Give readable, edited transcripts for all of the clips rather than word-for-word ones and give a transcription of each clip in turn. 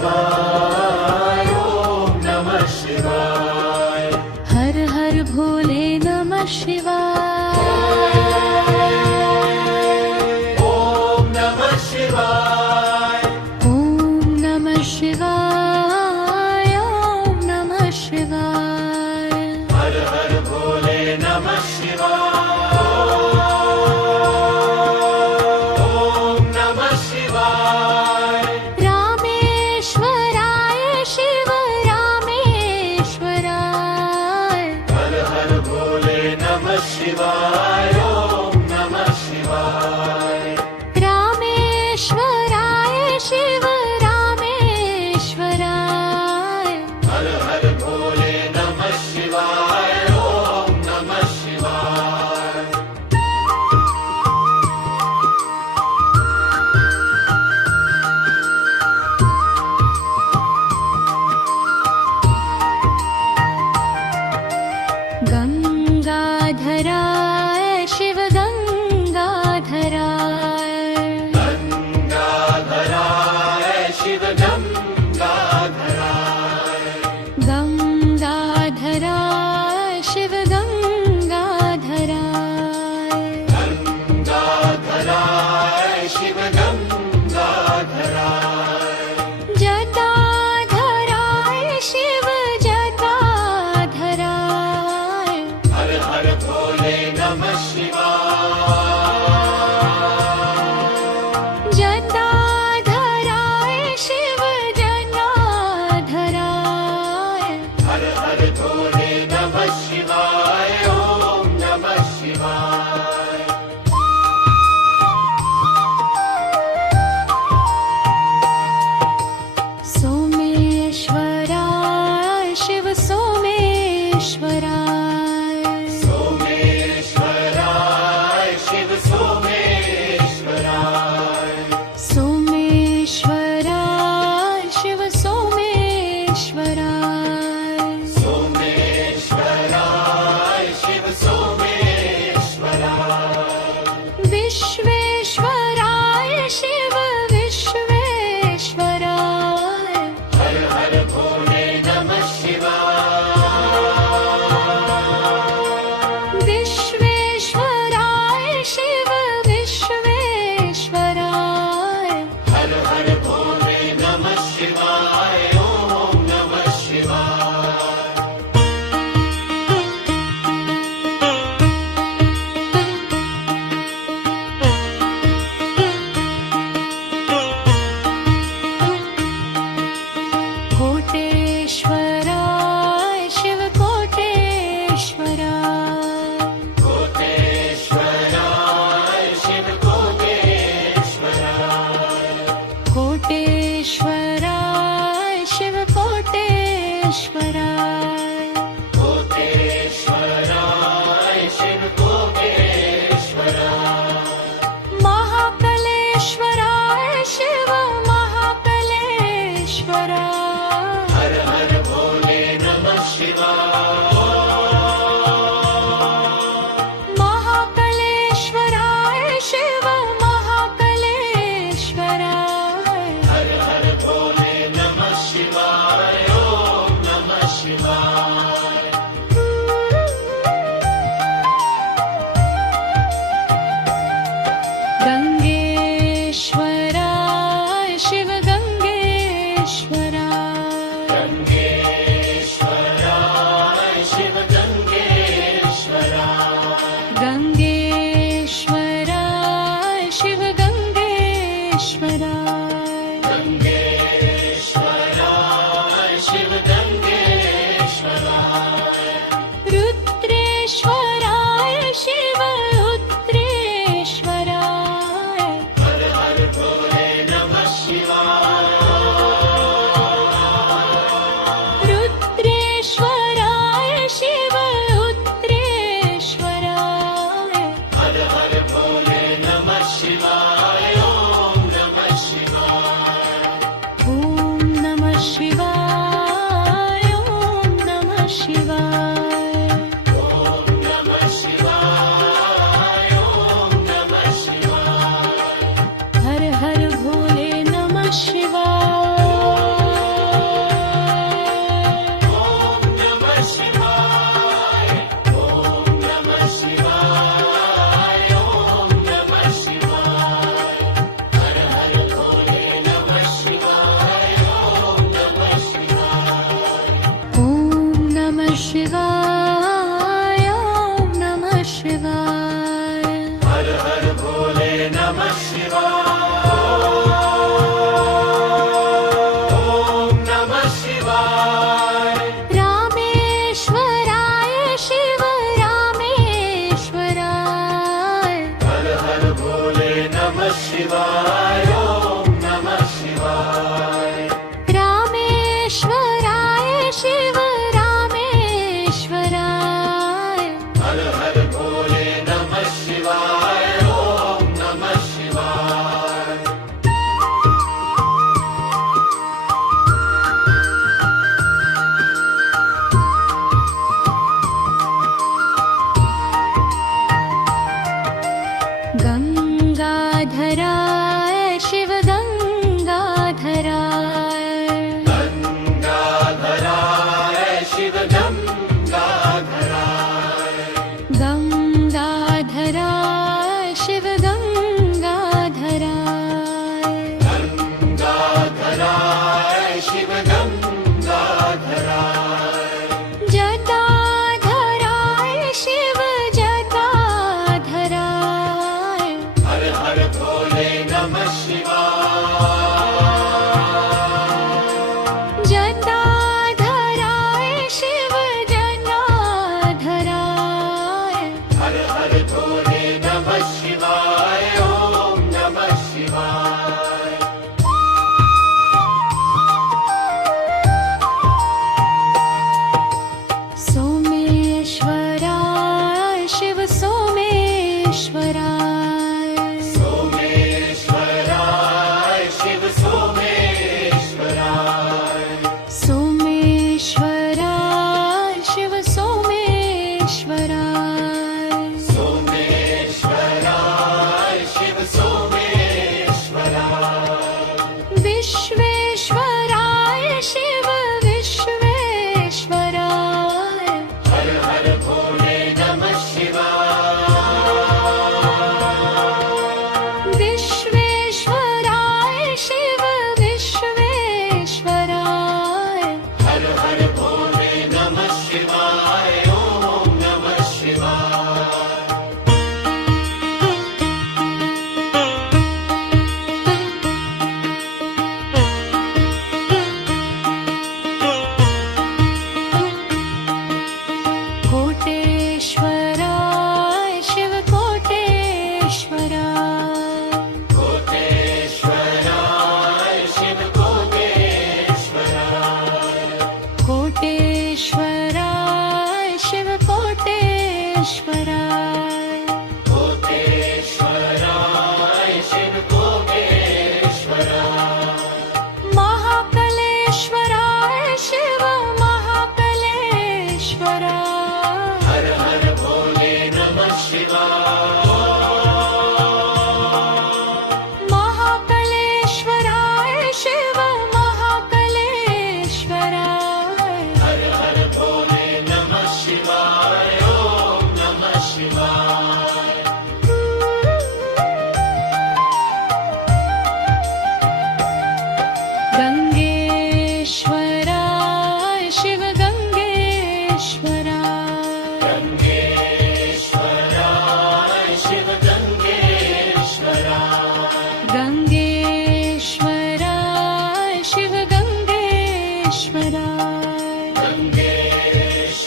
शिवाय ओम नमः शिवाय हर हर भोले नमः शिवाय ओम नमः शिवाय ओम नमः शिवाय ओम नमः शिवाय हर हर भोले नमः शिवाय ओम नमः शिवाय रामेश्वराय शिव रामेश्वराय हर हर भोले नमः शिवाय ओम नमः शिवाय रामेश्वराय शिव रामेश्वराय हर हर भोले नमः शिवाय ओम नमः शिवाय गंगाधराय शिव गंगाधराय गंगाधराय शिव गंगाधराय गंगाधराय शिव गंगाधराय गंगाधराय शिव गंगाधराय जटाधराय शिव जटाधराय हर हर भोले नमः शिवाय जटाधराय शिव जटाधराय हर हर भोले नमः शिवाय ओम नमः शिवाय सोमेश्वराय शिव सोमेश्वराय सोमेश्वराय शिव सोमेश्वराय सोमेश्वराय शिव सोमेश्वराय सोमेश्वराय शिव सोमेश्वराय विश्वेश्वराय शिव विश्वेश्वराय हर हर भोले नमः शिवाय विश्वेश्वराय शिव विश्वेश्वराय हर हर भोले नमः शिवाय ओम नमः शिवाय कोटेश्वराय शिव कोटेश्वराय कोटेश्वराय शिव कोटेश्वराय कोटेश्वराय शिव कोटेश्वराय कोटेश्वराय शिव कोटेश्वराय महाकलेश्वराय शिव महाकलेश्वराय हर हर भोले नमः शिवाय महाकलेश्वराय शिव महाकलेश्वराय हर हर भोले नमः शिवाय ओम नमः शिवाय गंगेश्वराय शिव गंगेश्वराय गंगेश्वराय शिव गंगेश्वराय गंगेश्वराय शिव गंगेश्वराय गंगेश्वराय शिव गंगेश्वराय रुद्रेश्वराय शिव रुद्रेश्वराय हर हर भोले नमः शिवाय रुद्रेश्वराय शिव रुद्रेश्वराय हर हर भोले नमः शिवाय ओम नमः शिवाय ओम नमः शिवाय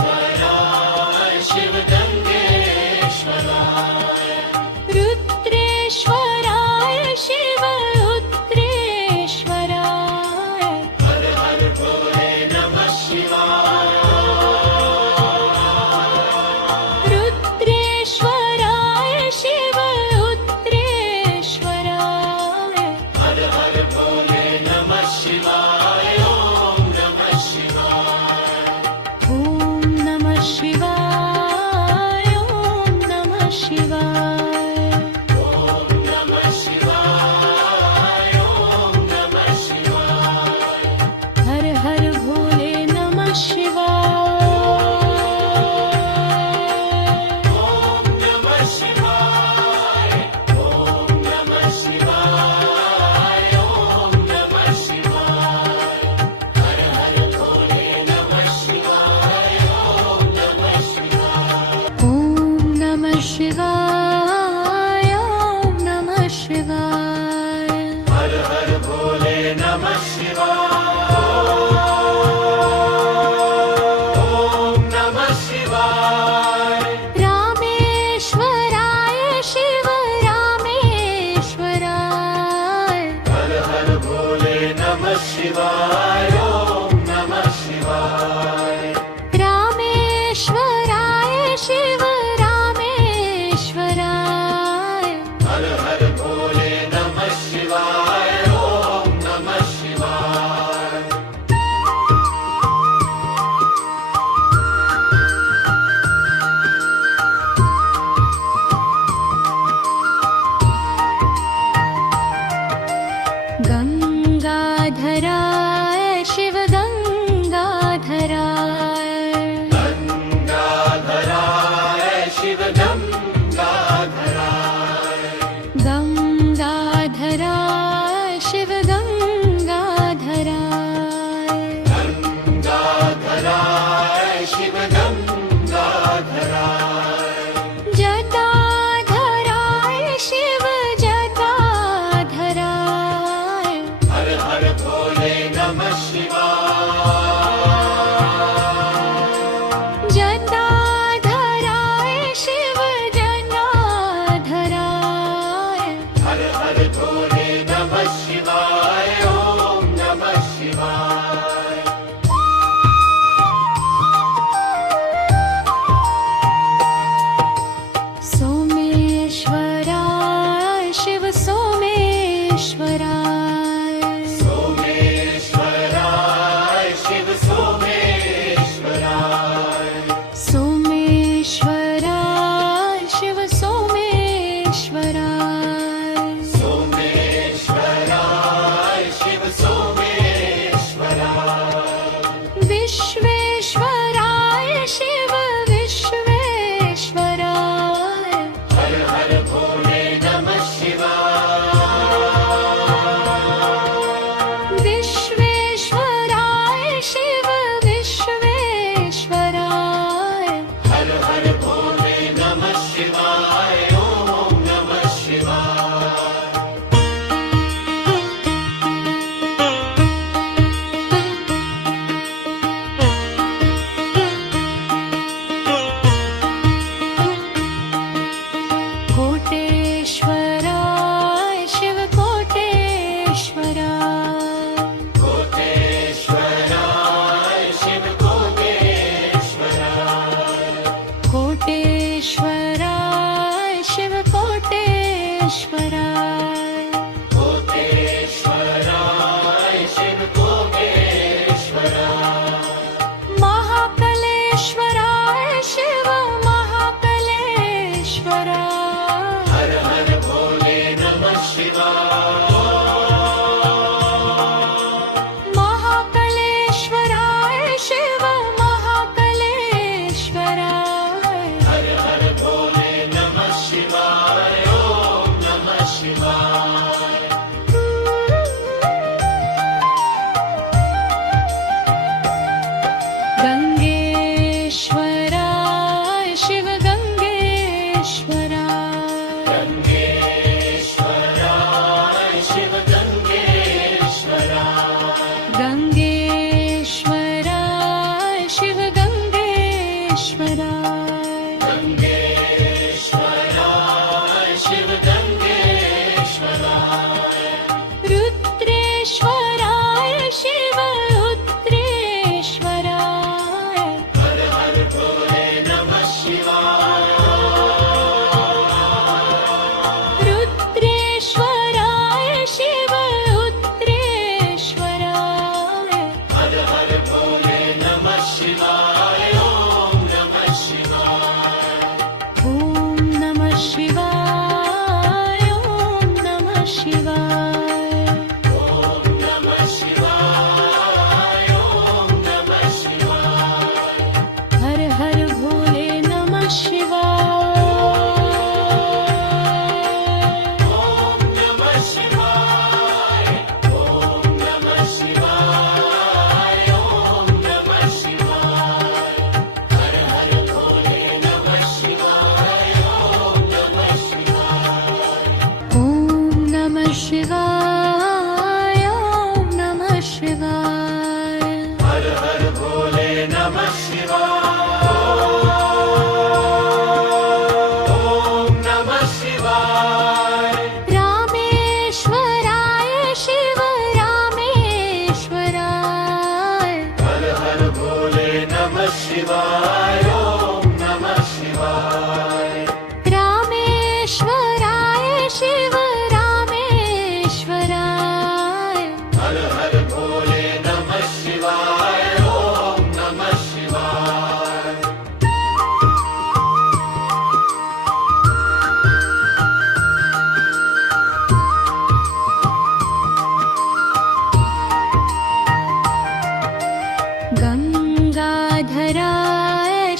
गंगेश्वराय शिव गंगेश्वराय रुद्रेश्वराय शिव रुद्रेश्वराय हर हर भोले नमः शिवाय रुद्रेश्वराय शिव रुद्रेश्वराय हर हर भोले नमः शिवाय ओम नमः शिवाय गङ्गाधराय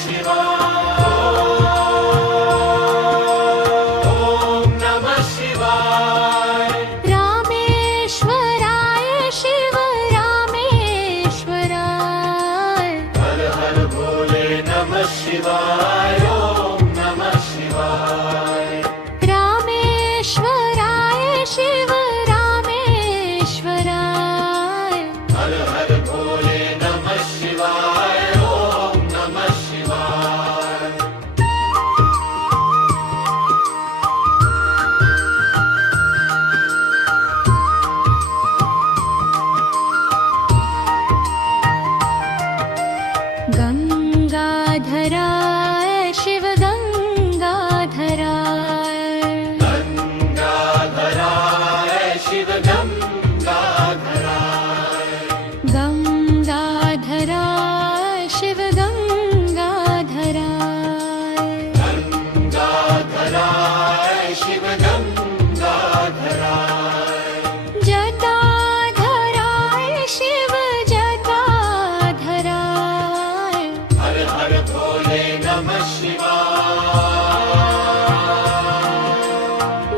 शिवाय ॐ नमः शिवाय रामेश्वराय शिव रामेश्वराय हर हर भोले नमः शिवाय ॐ नमः शिवाय रामेश्वराय शिव रामेश्वराय हर हर भोले नमः शिवाय ॐ नमः शिवाय गंगाधराय शिव गंगाधराय गंगाधराय शिव गंगाधराय गंगाधराय शिव गंगाधराय गंगाधराय शिव गंगाधराय जटाधराय शिव जटाधराय हर हर भोले नमः शिवाय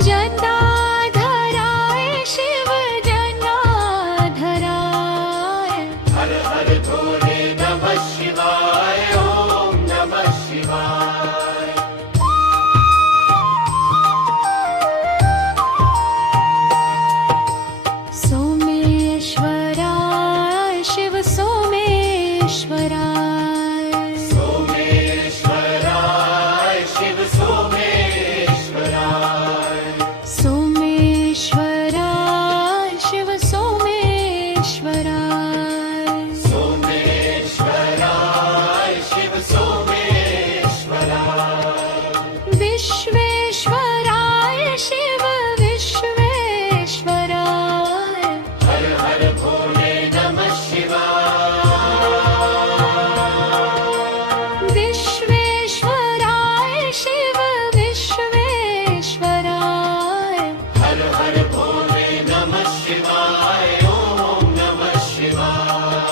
जटाधराय शिव जटाधराय हर हर भोले नमः शिवाय ॐ नमः शिवाय सोमेश्वराय शिव सोमेश्वराय सोमेश्वराय शिव सोमेश्वराय सोमेश्वराय शिव सोमेश्वराय सोमेश्वराय शिव सोमेश्वराय विश्वेश्वराय शिव विश्वेश्वराय हर हर भोले नमः शिवाय विश्वेश्वराय शिव विश्वेश्वराय हर हर भोले नमः शिवाय ॐ नमः शिवाय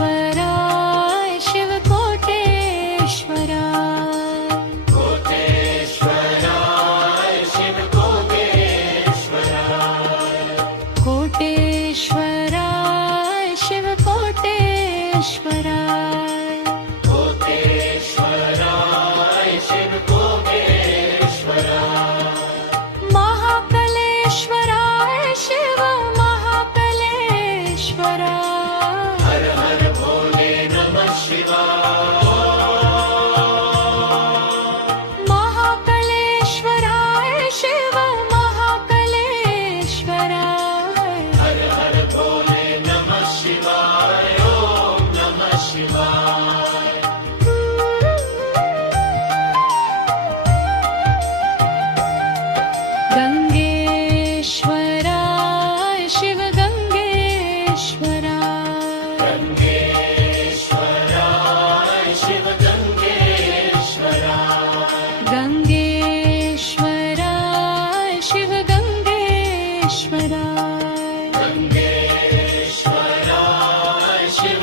कोटेश्वराय शिव कोटेश्वराय कोटेश्वराय शिव कोटेश्वराय कोटेश्वराय शिव कोटेश्वराय कोटेश्वराय शिव कोटेश्वराय महाकलेश्वराय शिव महाकलेश्वराय हर हर भोले नमः शिवाय महाकलेश्वराय शिव महाकलेश्वराय हर हर भोले नमः शिवाय ॐ नमः शिवाय गंगेश्वराय शिव गंगेश्वराय गंगेश्वराय शिव गंगेश्वराय गंगेश्वराय शिव गंगेश्वराय गंगेश्वराय शिव